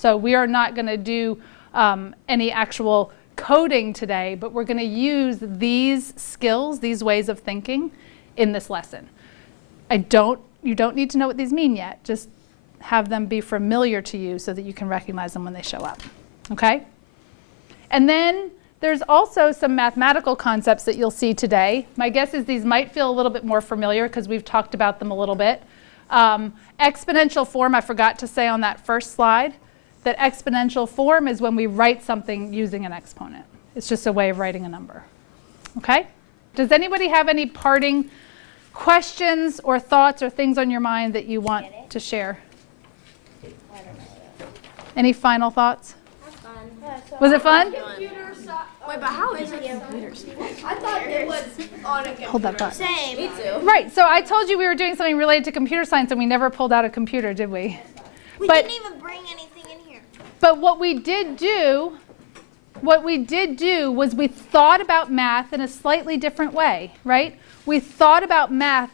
So we are not going to do any actual coding today, but we're going to use these skills, these ways of thinking in this lesson. You don't need to know what these mean yet. Just have them be familiar to you so that you can recognize them when they show up. Okay? And then there's also some mathematical concepts that you'll see today. My guess is these might feel a little bit more familiar because we've talked about them a little bit. Exponential form, I forgot to say on that first slide, that exponential form is when we write something using an exponent. It's just a way of writing a number. Okay? Does anybody have any parting questions or thoughts or things on your mind that you want to share? Any final thoughts? Was it fun? Wait, but how is it computer science? I thought it was on a computer. Hold that thought. Same. Me too. Right, so I told you we were doing something related to computer science and we never pulled out a computer, did we? We didn't even bring anything in here. But what we did do was we thought about math in a slightly different way, right? We thought about math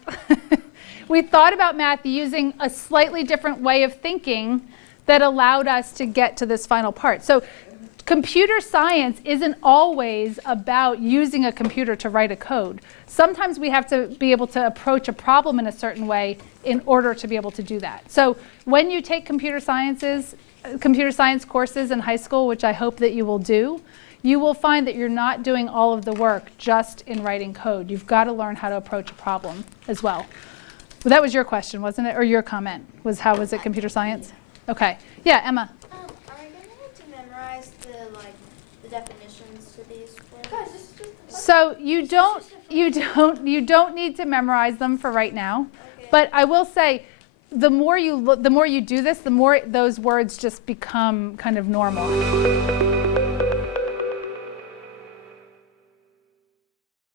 using a slightly different way of thinking that allowed us to get to this final part. So computer science isn't always about using a computer to write a code. Sometimes we have to be able to approach a problem in a certain way in order to be able to do that. So when you take computer science courses in high school, which I hope that you will do, you will find that you're not doing all of the work just in writing code. You've got to learn how to approach a problem as well. Well, that was your question, wasn't it? Or your comment was how was it computer science? Okay. Yeah, Emma. Are we going to need to memorize the definitions to these words? So you don't need to memorize them for right now. Okay. But I will say, the more you do this, the more those words just become kind of normal.